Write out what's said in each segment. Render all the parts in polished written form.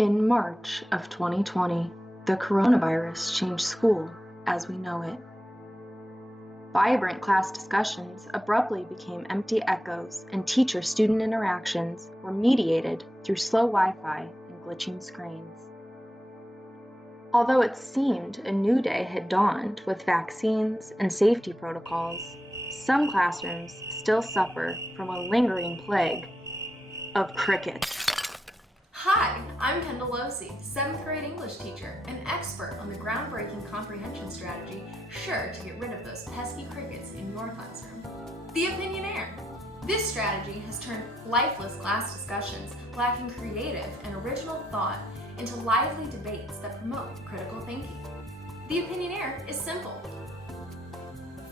In March of 2020, the coronavirus changed school as we know it. Vibrant class discussions abruptly became empty echoes, and teacher-student interactions were mediated through slow Wi-Fi and glitching screens. Although it seemed a new day had dawned with vaccines and safety protocols, some classrooms still suffer from a lingering plague of crickets. Hi, I'm Locey, 7th grade English teacher, an expert on the groundbreaking comprehension strategy, sure to get rid of those pesky crickets in your classroom. The Opinionnaire. This strategy has turned lifeless class discussions lacking creative and original thought into lively debates that promote critical thinking. The Opinionnaire is simple.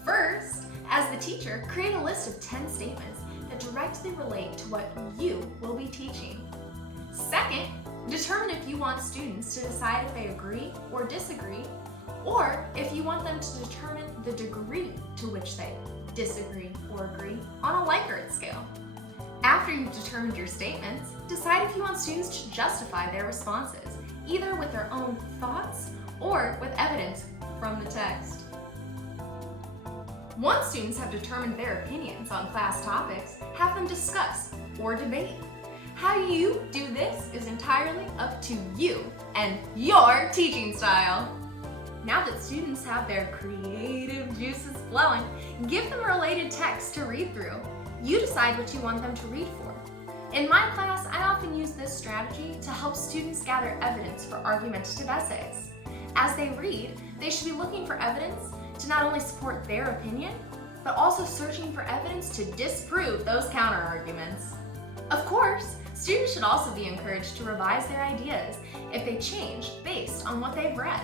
First, as the teacher, create a list of 10 statements that directly relate to what you will be teaching. Second, determine if you want students to decide if they agree or disagree, or if you want them to determine the degree to which they disagree or agree on a Likert scale. After you've determined your statements, decide if you want students to justify their responses, either with their own thoughts or with evidence from the text. Once students have determined their opinions on class topics, have them discuss or debate. How you do this is entirely up to you and your teaching style. Now that students have their creative juices flowing, give them related text to read through. You decide what you want them to read for. In my class, I often use this strategy to help students gather evidence for argumentative essays. As they read, they should be looking for evidence to not only support their opinion, but also searching for evidence to disprove those counter-arguments. Of course, students should also be encouraged to revise their ideas if they change based on what they've read.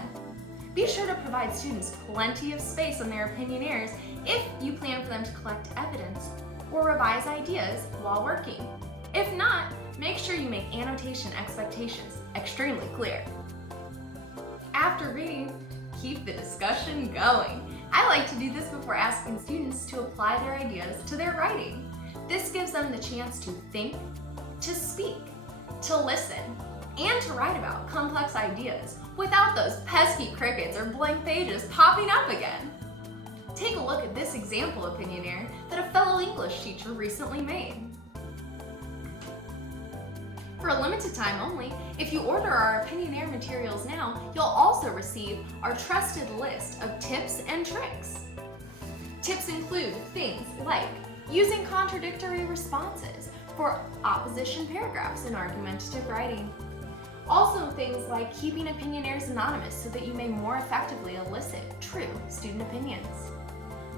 Be sure to provide students plenty of space on their Opinionnaires if you plan for them to collect evidence or revise ideas while working. If not, make sure you make annotation expectations extremely clear. After reading, keep the discussion going. I like to do this before asking students to apply their ideas to their writing. This gives them the chance to think, to speak, to listen, and to write about complex ideas without those pesky crickets or blank pages popping up again. Take a look at this example Opinionnaire that a fellow English teacher recently made. For a limited time only, if you order our Opinionnaire materials now, you'll also receive our trusted list of tips and tricks. Tips include things like using contradictory responses for opposition paragraphs in argumentative writing. Also things like keeping Opinionnaires anonymous so that you may more effectively elicit true student opinions.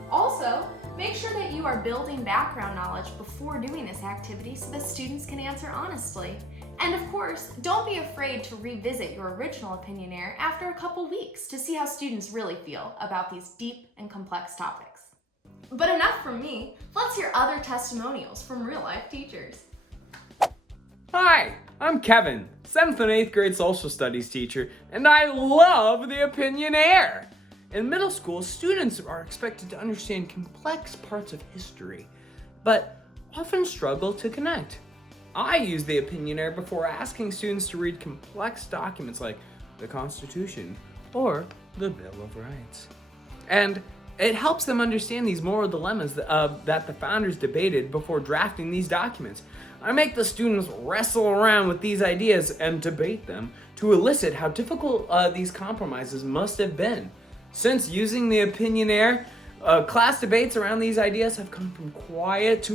Also, make sure that you are building background knowledge before doing this activity so that students can answer honestly. And of course, don't be afraid to revisit your original Opinionnaire after a couple weeks to see how students really feel about these deep and complex topics. But enough from me, let's hear other testimonials from real-life teachers. Hi, I'm Kevin, 7th and 8th grade social studies teacher, and I love the Opinionnaire. In middle school, students are expected to understand complex parts of history, but often struggle to connect. I use the Opinionnaire before asking students to read complex documents like the Constitution or the Bill of Rights. And it helps them understand these moral dilemmas that the founders debated before drafting these documents. I make the students wrestle around with these ideas and debate them to elicit how difficult these compromises must have been. Since using the Opinionnaire, class debates around these ideas have come from quiet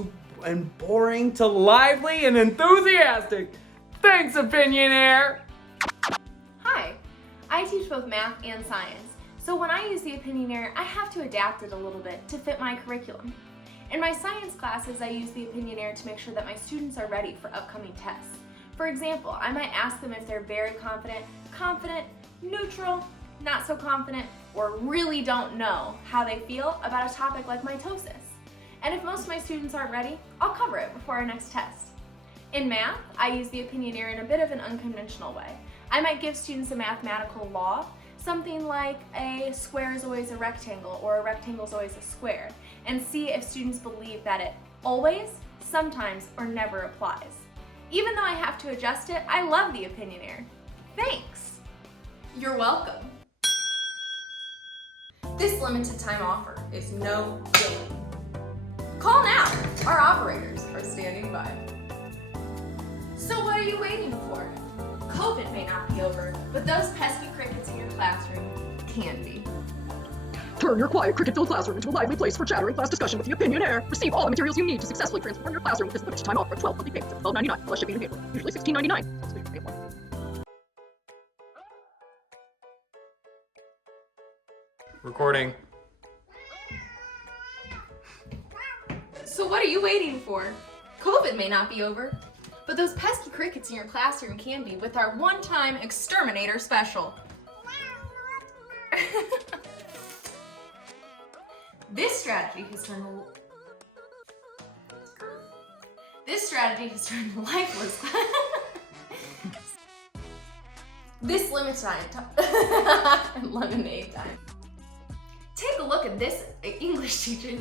and boring to lively and enthusiastic. Thanks, Opinionnaire! Hi, I teach both math and science. So when I use the Opinionnaire, I have to adapt it a little bit to fit my curriculum. In my science classes, I use the Opinionnaire to make sure that my students are ready for upcoming tests. For example, I might ask them if they're very confident, neutral, not so confident, or really don't know how they feel about a topic like mitosis. And if most of my students aren't ready, I'll cover it before our next test. In math, I use the Opinionnaire in a bit of an unconventional way. I might give students a mathematical law, something like a square is always a rectangle or a rectangle is always a square, and see if students believe that it always, sometimes, or never applies. Even though I have to adjust it, I love the Opinionnaire. Thanks. You're welcome. This limited time offer is no game. Call now. Our operators are standing by. So what are you waiting for? COVID may not be over, but those pesky crickets in your classroom can be. Turn your quiet, cricket-filled classroom into a lively place for chattering class discussion with the Opinionnaire. Receive all the materials you need to successfully transform your classroom with this limited time offer of 12 monthly payments of $12.99 plus shipping and handling, usually $16.99. Recording. So what are you waiting for? COVID may not be over, but those pesky crickets in your classroom can be with our one-time exterminator special. This strategy has turned lifeless. This limit time, lemonade time. Take a look at this English teacher.